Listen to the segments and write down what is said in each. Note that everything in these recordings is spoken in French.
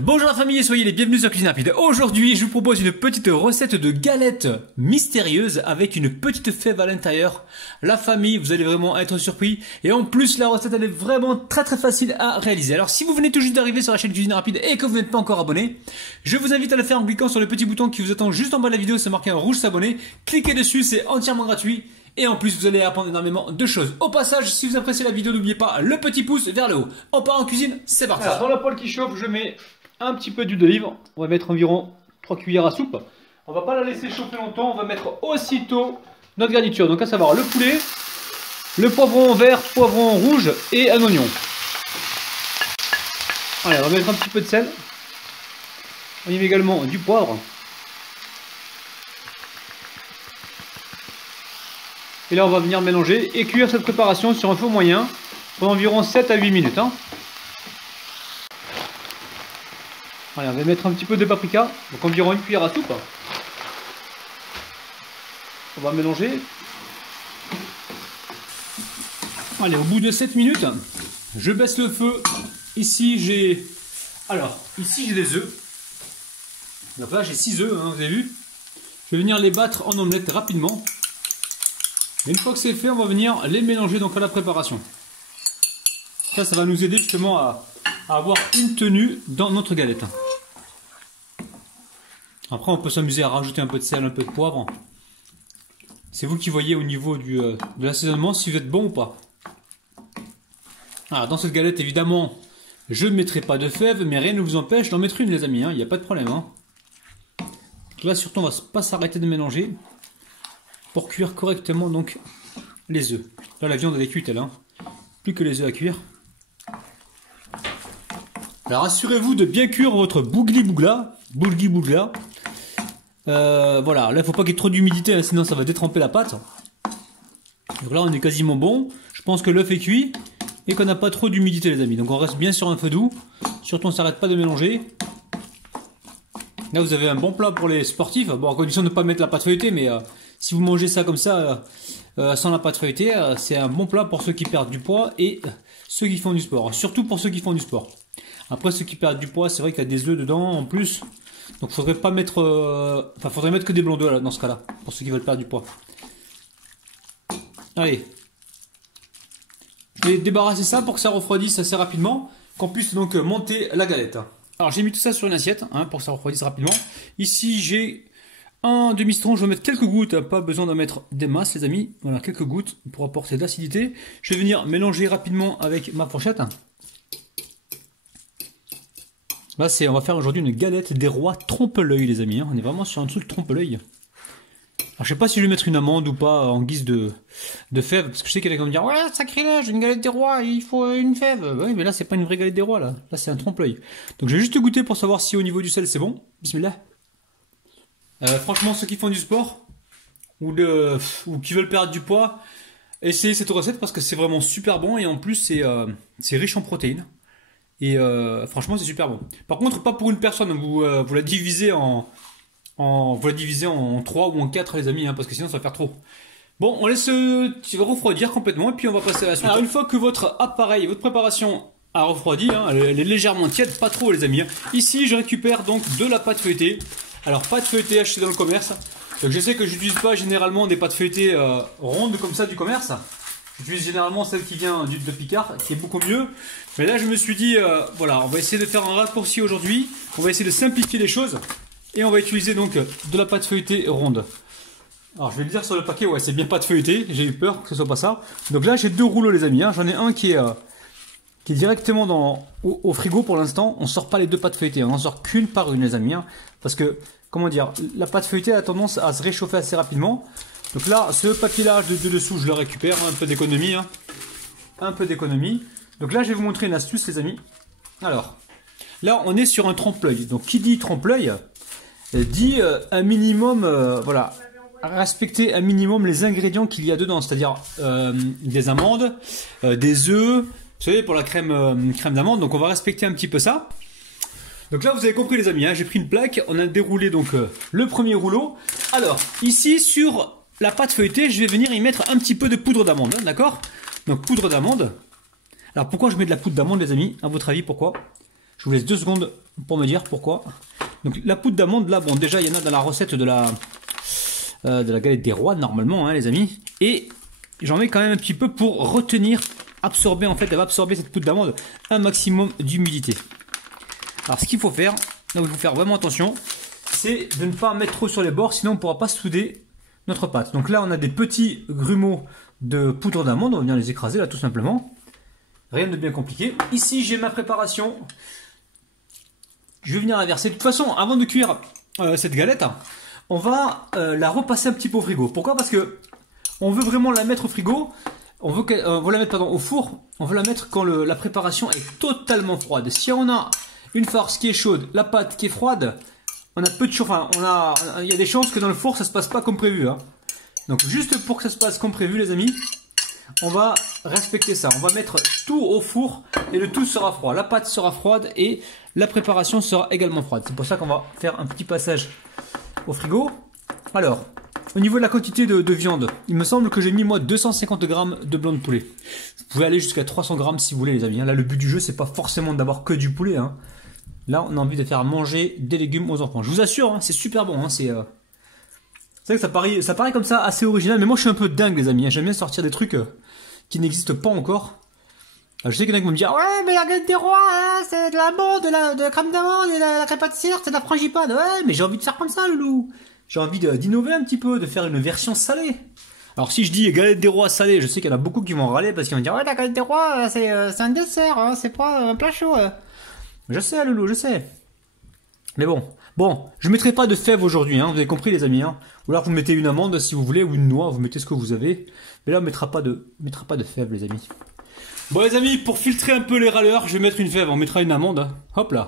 Bonjour la famille et soyez les bienvenus sur Cuisine Rapide. Aujourd'hui, je vous propose une petite recette de galette mystérieuse avec une petite fève à l'intérieur. La famille, vous allez vraiment être surpris. Et en plus, la recette, elle est vraiment très facile à réaliser. Alors, si vous venez tout juste d'arriver sur la chaîne Cuisine Rapide et que vous n'êtes pas encore abonné, je vous invite à le faire en cliquant sur le petit bouton qui vous attend juste en bas de la vidéo. C'est marqué en rouge s'abonner. Cliquez dessus, c'est entièrement gratuit. Et en plus, vous allez apprendre énormément de choses. Au passage, si vous appréciez la vidéo, n'oubliez pas le petit pouce vers le haut. On part en cuisine, c'est parti. Alors, dans la poêle qui chauffe, je mets un petit peu d'huile d'olive. On va mettre environ 3 cuillères à soupe. On va pas la laisser chauffer longtemps. On va mettre aussitôt notre garniture. Donc à savoir le poulet, le poivron vert, poivron rouge et un oignon. Allez, on va mettre un petit peu de sel. On y met également du poivre. Et là, on va venir mélanger et cuire cette préparation sur un feu moyen pendant environ 7 à 8 minutes. Allez, on va mettre un petit peu de paprika, donc environ une cuillère à soupe. On va mélanger. Allez, au bout de 7 minutes, je baisse le feu. Ici, j'ai... Alors, ici, j'ai des œufs. Donc là, j'ai 6 œufs, vous avez vu. Je vais venir les battre en omelette rapidement. Et une fois que c'est fait, on va venir les mélanger donc à la préparation. Ça va nous aider justement à avoir une tenue dans notre galette. Après, on peut s'amuser à rajouter un peu de sel, un peu de poivre. C'est vous qui voyez au niveau de l'assaisonnement si vous êtes bon ou pas. Alors, dans cette galette, évidemment, je ne mettrai pas de fèves, mais rien ne vous empêche d'en mettre une, les amis. Il n'y a pas de problème. Donc là, surtout, on ne va pas s'arrêter de mélanger pour cuire correctement donc les œufs. Là, la viande elle est cuite, elle. Plus que les œufs à cuire. Alors, assurez-vous de bien cuire votre bougli-bougla. Bougli-bougla. Voilà, là il faut pas qu'il y ait trop d'humidité, sinon ça va détremper la pâte. Donc là on est quasiment bon. Je pense que l'œuf est cuit et qu'on n'a pas trop d'humidité, les amis. Donc on reste bien sur un feu doux. Surtout on ne s'arrête pas de mélanger. Là vous avez un bon plat pour les sportifs. Bon, à condition de ne pas mettre la pâte feuilletée, mais si vous mangez ça comme ça sans la pâte feuilletée, c'est un bon plat pour ceux qui perdent du poids et ceux qui font du sport. Surtout pour ceux qui font du sport. Après ceux qui perdent du poids, c'est vrai qu'il y a des œufs dedans en plus. Donc faudrait pas mettre, faudrait mettre que des blancs d'œufs là, dans ce cas-là, pour ceux qui veulent perdre du poids. Allez, je vais débarrasser ça pour que ça refroidisse assez rapidement, qu'on puisse donc monter la galette. Alors j'ai mis tout ça sur une assiette, pour que ça refroidisse rapidement. Ici j'ai un demi-citron, je vais mettre quelques gouttes, pas besoin d'en mettre des masses, les amis. Voilà, quelques gouttes pour apporter de l'acidité. Je vais venir mélanger rapidement avec ma fourchette. Là, on va faire aujourd'hui une galette des rois trompe-l'œil, les amis. On est vraiment sur un truc trompe-l'œil. Alors, je sais pas si je vais mettre une amande ou pas en guise de fève, parce que je sais qu'il y a quelqu'un qui va me dire, ouais, sacrilège, une galette des rois, il faut une fève. Oui, mais là, c'est pas une vraie galette des rois, là. Là, c'est un trompe-l'œil. Donc, je vais juste goûter pour savoir si au niveau du sel, c'est bon. Bismillah. Franchement, ceux qui font du sport ou qui veulent perdre du poids, essayez cette recette parce que c'est vraiment super bon et en plus, c'est riche en protéines. Et franchement c'est super bon. Par contre pas pour une personne, vous la divisez en 3 ou en 4 les amis, parce que sinon ça va faire trop. Bon, on laisse refroidir complètement et puis on va passer à la suite. Alors une fois que votre appareil, votre préparation a refroidi, elle est légèrement tiède, pas trop les amis. Ici je récupère donc de la pâte feuilletée. Alors pâte feuilletée achetée dans le commerce. Donc je sais que j'utilise pas généralement des pâtes feuilletées rondes comme ça du commerce. J'utilise généralement celle qui vient de Picard, qui est beaucoup mieux. Mais là, je me suis dit, voilà, on va essayer de faire un raccourci aujourd'hui. On va essayer de simplifier les choses. Et on va utiliser donc de la pâte feuilletée ronde. Alors, je vais le dire sur le paquet, ouais, c'est bien pâte feuilletée. J'ai eu peur que ce soit pas ça. Donc là, j'ai 2 rouleaux, les amis. J'en ai un qui est directement au frigo pour l'instant. On sort pas les 2 pâtes feuilletées. On en sort qu'une par une, les amis. Parce que, comment dire, la pâte feuilletée a tendance à se réchauffer assez rapidement. Donc là, ce papier-là de dessous, je le récupère, un peu d'économie. Un peu d'économie. Donc là, je vais vous montrer une astuce, les amis. Alors, là, on est sur un trompe-l'œil. Donc, qui dit trompe-l'œil, dit un minimum, voilà, respecter un minimum les ingrédients qu'il y a dedans. C'est-à-dire des amandes, des œufs, vous savez, pour la crème d'amande. Donc, on va respecter un petit peu ça. Donc là, vous avez compris, les amis, j'ai pris une plaque. On a déroulé donc le premier rouleau. Alors, ici, sur la pâte feuilletée, je vais venir y mettre un petit peu de poudre d'amande, d'accord? Donc poudre d'amande. Alors pourquoi je mets de la poudre d'amande, les amis? À votre avis, pourquoi? Je vous laisse 2 secondes pour me dire pourquoi. Donc la poudre d'amande, là, bon, déjà, il y en a dans la recette de la galette des rois, normalement, hein, les amis. Et j'en mets quand même un petit peu pour retenir, absorber, en fait, elle va absorber cette poudre d'amande un maximum d'humidité. Alors, ce qu'il faut faire, là où il faut faire vraiment attention, c'est de ne pas mettre trop sur les bords, sinon on ne pourra pas souder notre pâte. Donc là, on a des petits grumeaux de poudre d'amande, on va venir les écraser, là, tout simplement. Rien de bien compliqué. Ici, j'ai ma préparation. Je vais venir la verser. De toute façon, avant de cuire cette galette, on va la repasser un petit peu au frigo. Pourquoi? Parce que on veut vraiment la mettre au frigo. On veut la mettre au four. On veut la mettre quand la préparation est totalement froide. Si on a une farce qui est chaude, la pâte qui est froide, on a peu de chance. Enfin, il y a des chances que dans le four ça se passe pas comme prévu. Hein. Donc juste pour que ça se passe comme prévu, les amis, on va respecter ça. On va mettre tout au four et le tout sera froid. La pâte sera froide et la préparation sera également froide. C'est pour ça qu'on va faire un petit passage au frigo. Alors, au niveau de la quantité de viande, il me semble que j'ai mis moi 250 grammes de blanc de poulet. Vous pouvez aller jusqu'à 300 grammes si vous voulez, les amis. Là, le but du jeu, c'est pas forcément d'avoir que du poulet. Hein. Là, on a envie de faire manger des légumes aux enfants. Je vous assure, hein, c'est super bon. Hein, c'est vrai que ça paraît comme ça assez original, mais moi je suis un peu dingue, les amis. J'aime bien sortir des trucs qui n'existent pas encore. Alors, je sais qu'il y en a qui vont me dire, ouais, mais la galette des rois, hein, c'est de l'amande, de la crème d'amande, et la crème pâtissière, c'est de la frangipane. Ouais, mais j'ai envie de faire comme ça, loulou. J'ai envie d'innover un petit peu, de faire une version salée. Alors si je dis galette des rois salée, je sais qu'il y en a beaucoup qui vont râler parce qu'ils vont dire, ouais, la galette des rois, c'est un dessert, hein, c'est pas un plat chaud. Je sais, loulou, je sais. Mais bon, je mettrai pas de fèves aujourd'hui, hein, vous avez compris, les amis. Hein. Ou alors vous mettez une amande si vous voulez, ou une noix, vous mettez ce que vous avez. Mais là, on mettra pas de fèves, les amis. Bon, les amis, pour filtrer un peu les râleurs, je vais mettre une fève, on mettra une amande. Hein. Hop là.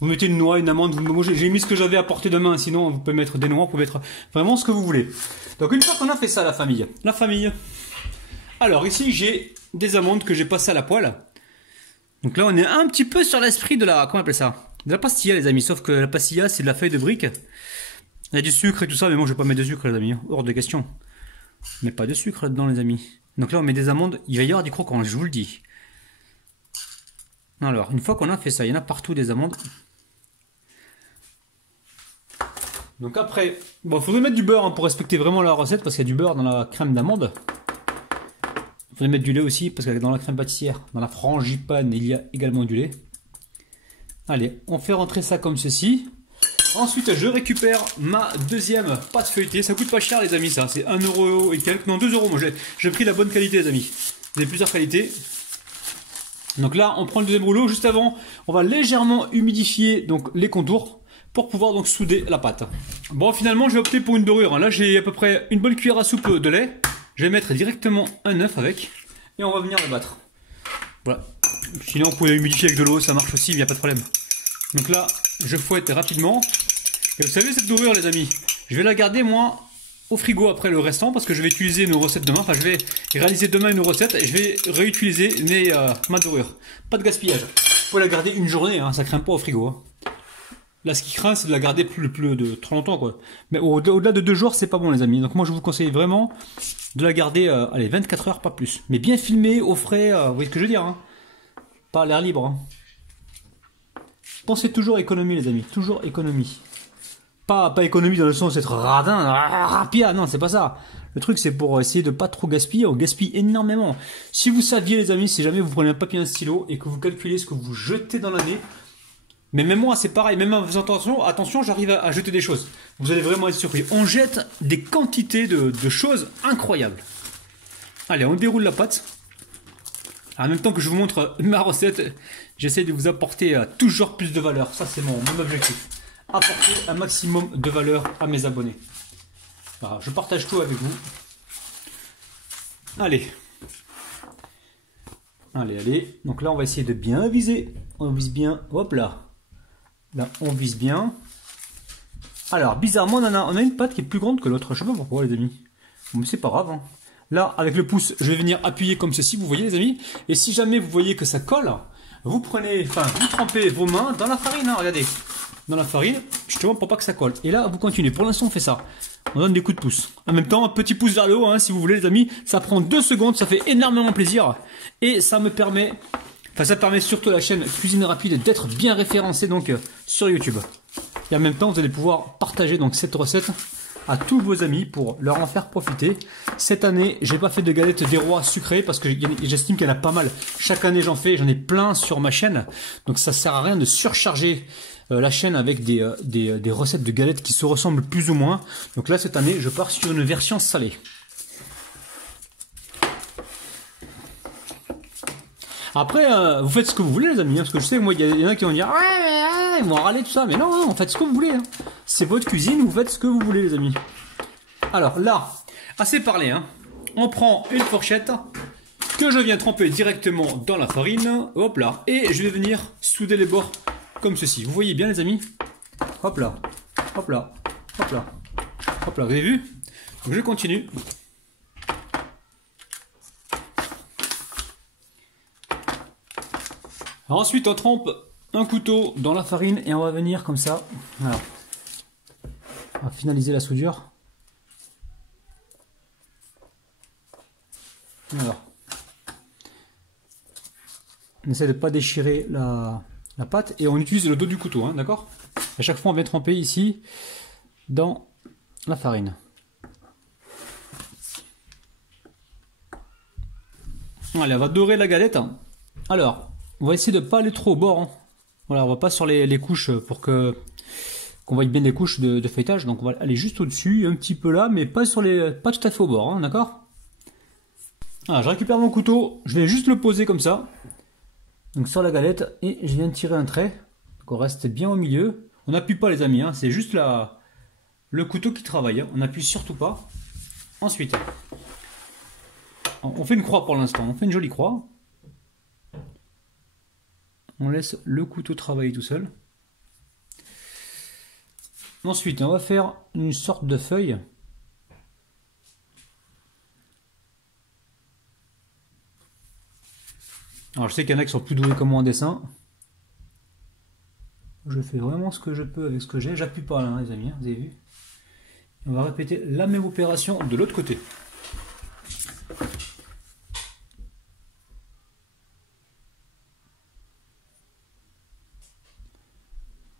Vous mettez une noix, une amande, moi j'ai mis ce que j'avais à portée de main, sinon vous pouvez mettre des noix, vous pouvez mettre vraiment ce que vous voulez. Donc une fois qu'on a fait ça, la famille. Alors ici, j'ai des amandes que j'ai passées à la poêle. Donc là, on est un petit peu sur l'esprit de la... Comment on appelle ça? De la pastilla, les amis, sauf que la pastilla, c'est de la feuille de brique. Il y a du sucre et tout ça, mais moi je vais pas mettre de sucre, les amis, hors de question. Mais pas de sucre dedans, les amis. Donc là, on met des amandes, il va y avoir du croquant, je vous le dis. Alors, une fois qu'on a fait ça, il y en a partout des amandes. Donc après, bon, il faudrait mettre du beurre hein, pour respecter vraiment la recette, parce qu'il y a du beurre dans la crème d'amande. Il faudrait mettre du lait aussi, parce que dans la crème pâtissière, dans la frangipane, il y a également du lait. Allez, on fait rentrer ça comme ceci. Ensuite, je récupère ma deuxième pâte feuilletée. Ça coûte pas cher, les amis, ça. C'est 1 € et quelques. Non, 2 €. Moi, j'ai pris la bonne qualité, les amis. Vous avez plusieurs qualités. Donc là, on prend le deuxième rouleau. Juste avant, on va légèrement humidifier donc, les contours pour pouvoir donc souder la pâte. Bon, finalement, je vais opter pour une dorure. Là, j'ai à peu près une bonne cuillère à soupe de lait. Je vais mettre directement un œuf avec. Et on va venir le battre. Voilà. Sinon, vous pouvez humidifier avec de l'eau. Ça marche aussi, il n'y a pas de problème. Donc là, je fouette rapidement. Et vous savez, cette dorure, les amis, je vais la garder, moi, au frigo après le restant, parce que je vais utiliser nos recettes demain. Enfin, je vais réaliser demain une recette et je vais réutiliser ma dorure. Pas de gaspillage. Vous pouvez la garder une journée, hein, ça craint pas au frigo. Hein. Là, ce qui craint, c'est de la garder plus de trop longtemps, quoi. Mais au-delà de 2 jours, c'est pas bon, les amis. Donc moi, je vous conseille vraiment de la garder, allez, 24 heures, pas plus. Mais bien filmée, au frais, vous voyez ce que je veux dire, hein. Pas à l'air libre, hein. Pensez toujours économie, les amis, toujours économie. Pas économie dans le sens d'être radin, rapia, non, c'est pas ça. Le truc, c'est pour essayer de pas trop gaspiller. On gaspille énormément. Si vous saviez, les amis, si jamais vous prenez un papier et un stylo et que vous calculez ce que vous jetez dans l'année, mais même moi, c'est pareil. Même en faisant attention, j'arrive à jeter des choses. Vous allez vraiment être surpris. On jette des quantités de choses incroyables. Allez, on déroule la pâte. En même temps que je vous montre ma recette, j'essaie de vous apporter toujours plus de valeur. Ça, c'est mon objectif. Apporter un maximum de valeur à mes abonnés. Voilà, je partage tout avec vous. Allez. Allez. Donc là, on va essayer de bien viser. On vise bien. Hop là. Là, on vise bien. Alors, bizarrement, on a une pâte qui est plus grande que l'autre. Je sais pas pourquoi, les amis. Bon, mais c'est pas grave. Hein. Là, avec le pouce, je vais venir appuyer comme ceci, vous voyez, les amis. Et si jamais vous voyez que ça colle, vous trempez vos mains dans la farine, hein, regardez. Dans la farine, justement pour pas que ça colle. Et là, vous continuez. Pour l'instant, on fait ça. On donne des coups de pouce. En même temps, un petit pouce vers le haut, hein, si vous voulez, les amis. Ça prend 2 secondes, ça fait énormément plaisir. Et ça me permet Enfin, ça permet surtout à la chaîne Cuisine Rapide d'être bien référencée donc sur YouTube. Et en même temps, vous allez pouvoir partager donc cette recette à tous vos amis pour leur en faire profiter. Cette année, j'ai pas fait de galettes des rois sucrées parce que j'estime qu'il y en a pas mal. Chaque année, j'en ai plein sur ma chaîne. Donc ça sert à rien de surcharger la chaîne avec des recettes de galettes qui se ressemblent plus ou moins. Donc là, cette année, je pars sur une version salée. Après, vous faites ce que vous voulez, les amis, hein, parce que je sais, moi, il y en a qui vont dire, ouais, ils vont râler tout ça, mais non, non, faites ce que vous voulez. Hein. C'est votre cuisine, vous faites ce que vous voulez, les amis. Alors là, assez parlé, hein. On prend une fourchette que je viens tremper directement dans la farine, hop là, et je vais venir souder les bords comme ceci. Vous voyez bien, les amis? Hop là, hop là, hop là, hop là. Vous avez vu? Donc je continue. Ensuite, on trempe un couteau dans la farine et on va venir comme ça. Voilà. On va finaliser la soudure. Alors. On essaie de ne pas déchirer la pâte et on utilise le dos du couteau, hein, d'accord? À chaque fois, on vient tremper ici dans la farine. Allez, on va dorer la galette. Alors. On va essayer de ne pas aller trop au bord. Hein. Voilà, on va pas sur les couches pour qu'on voie bien les couches de feuilletage. Donc on va aller juste au-dessus, un petit peu là, mais pas tout à fait au bord, hein, d'accord? Voilà, je récupère mon couteau, je vais juste le poser comme ça. Donc sur la galette, et je viens de tirer un trait. Donc on reste bien au milieu. On n'appuie pas, les amis, hein, c'est juste le couteau qui travaille. Hein, on n'appuie surtout pas. Ensuite, on fait une croix pour l'instant, on fait une jolie croix. On laisse le couteau travailler tout seul. Ensuite, on va faire une sorte de feuille. Alors, je sais qu'il y en a qui sont plus doués que moi en dessin. Je fais vraiment ce que je peux avec ce que j'ai. J'appuie pas là, hein, les amis, hein, vous avez vu. On va répéter la même opération de l'autre côté.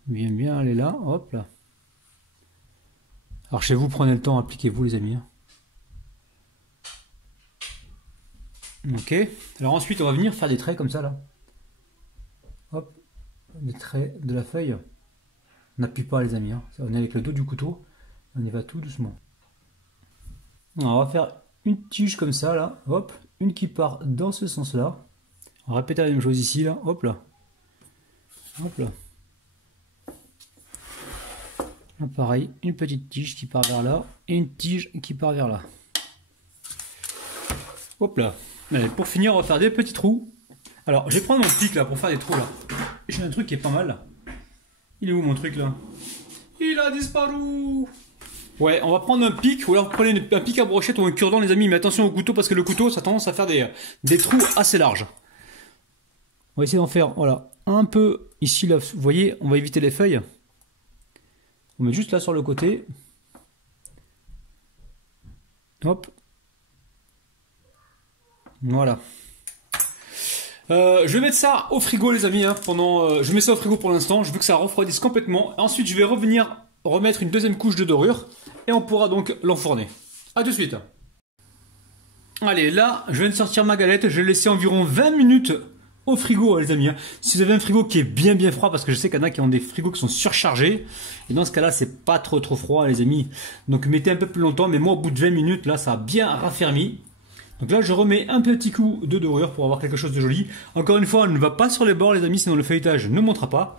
Bien aller là, hop là. Alors chez vous, prenez le temps, appliquez-vous, les amis. Ok, alors ensuite on va venir faire des traits comme ça là. Hop, des traits de la feuille. On n'appuie pas, les amis, hein. On est avec le dos du couteau, on y va tout doucement. Alors, on va faire une tige comme ça là, hop, une qui part dans ce sens là. On va répéter la même chose ici là, hop là. Hop là. Là, pareil, une petite tige qui part vers là et une tige qui part vers là. Hop là. Allez, pour finir, on va faire des petits trous. Alors, je vais prendre mon pic là pour faire des trous là. J'ai un truc qui est pas mal. Il est où mon truc là? Il a disparu. Ouais, on va prendre un pic, ou alors vous prenez un pic à brochette ou un cure-dent, les amis, mais attention au couteau parce que le couteau, ça a tendance à faire des trous assez larges. On va essayer d'en faire, voilà, un peu ici là, vous voyez, on va éviter les feuilles. On met juste là sur le côté. Hop. Voilà. Je vais mettre ça au frigo, les amis. Hein, je mets ça au frigo pour l'instant. Je veux que ça refroidisse complètement. Ensuite, je vais remettre une deuxième couche de dorure. Et on pourra donc l'enfourner. A tout de suite. Allez, là, je viens de sortir ma galette. Je l'ai laissé environ 20 minutes au frigo, les amis. Si vous avez un frigo qui est bien froid, parce que je sais qu'il y en a qui ont des frigos qui sont surchargés, et dans ce cas-là, c'est pas trop froid, les amis. Donc mettez un peu plus longtemps, mais moi, au bout de 20 minutes, là, ça a bien raffermi. Donc là, je remets un petit coup de dorure pour avoir quelque chose de joli. Encore une fois, on ne va pas sur les bords, les amis, sinon le feuilletage ne montera pas.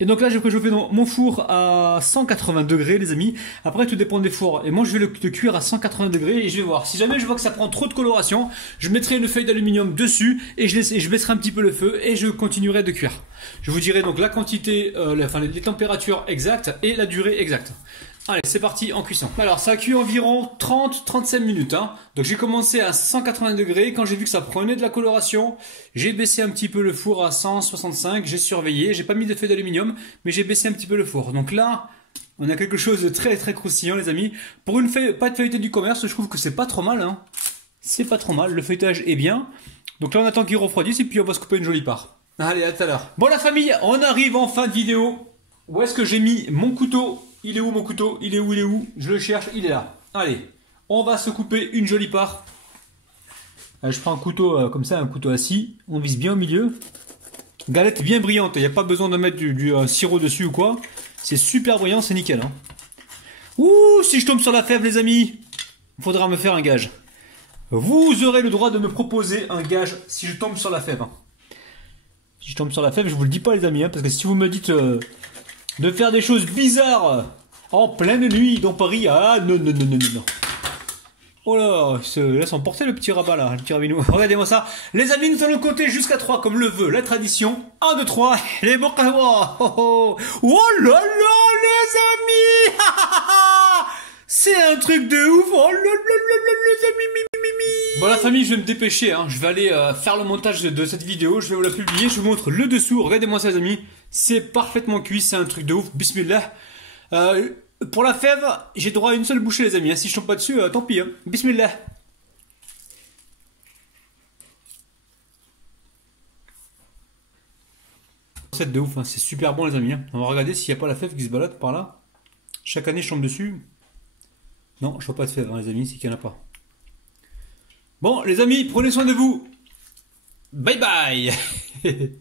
Et donc là, je fais mon four à 180 degrés, les amis. Après, tout dépend des fours. Et moi, je vais le cuire à 180 degrés et je vais voir. Si jamais je vois que ça prend trop de coloration, je mettrai une feuille d'aluminium dessus et je baisserai un petit peu le feu et je continuerai de cuire. Je vous dirai donc la quantité, les températures exactes et la durée exacte. Allez, c'est parti en cuisson. Alors, ça a cuit environ 30-35 minutes. Hein. Donc, j'ai commencé à 180 degrés. Quand j'ai vu que ça prenait de la coloration, j'ai baissé un petit peu le four à 165. J'ai surveillé. J'ai pas mis de feuille d'aluminium, mais j'ai baissé un petit peu le four. Donc là, on a quelque chose de très croustillant, les amis. Pour une pâte feuilletée du commerce, je trouve que c'est pas trop mal. Hein. C'est pas trop mal. Le feuilletage est bien. Donc là, on attend qu'il refroidisse et puis on va se couper une jolie part. Allez, à tout à l'heure. Bon, la famille, on arrive en fin de vidéo. Où est-ce que j'ai mis mon couteau? Il est où mon couteau? Il est où? Il est où? Je le cherche, il est là. Allez, on va se couper une jolie part. Je prends un couteau comme ça, un couteau assis. On vise bien au milieu. Galette bien brillante, il n'y a pas besoin de mettre du sirop dessus ou quoi. C'est super brillant, c'est nickel. Hein. Ouh, si je tombe sur la fève, les amis, il faudra me faire un gage. Vous aurez le droit de me proposer un gage si je tombe sur la fève. Si je tombe sur la fève, je vous le dis pas, les amis, hein, parce que si vous me dites de faire des choses bizarres en pleine nuit dans Paris, ah non, non, non, non, non, non. Oh là, il se laisse emporter le petit rabat là, le petit rabinou. Regardez-moi ça. Les amis, nous allons compter jusqu'à 3 comme le veut la tradition. 1, 2, 3, les bokawa. Oh, oh. Oh là là, les amis. C'est un truc de ouf. Oh là là là là, les amis. Bon, la famille, je vais me dépêcher. Hein. Je vais aller faire le montage de cette vidéo. Je vais vous la publier. Je vous montre le dessous. Regardez-moi ça, les amis. C'est parfaitement cuit. C'est un truc de ouf. Bismillah. Pour la fève, j'ai droit à une seule bouchée, les amis. Hein. Si je tombe pas dessus, tant pis. Hein. Bismillah. C'est de ouf, hein. C'est super bon, les amis. Hein. On va regarder s'il n'y a pas la fève qui se balade par là. Chaque année, je tombe dessus. Non, je vois pas de fève, hein, les amis, c'est qu'il n'y en a pas. Bon, les amis, prenez soin de vous. Bye bye.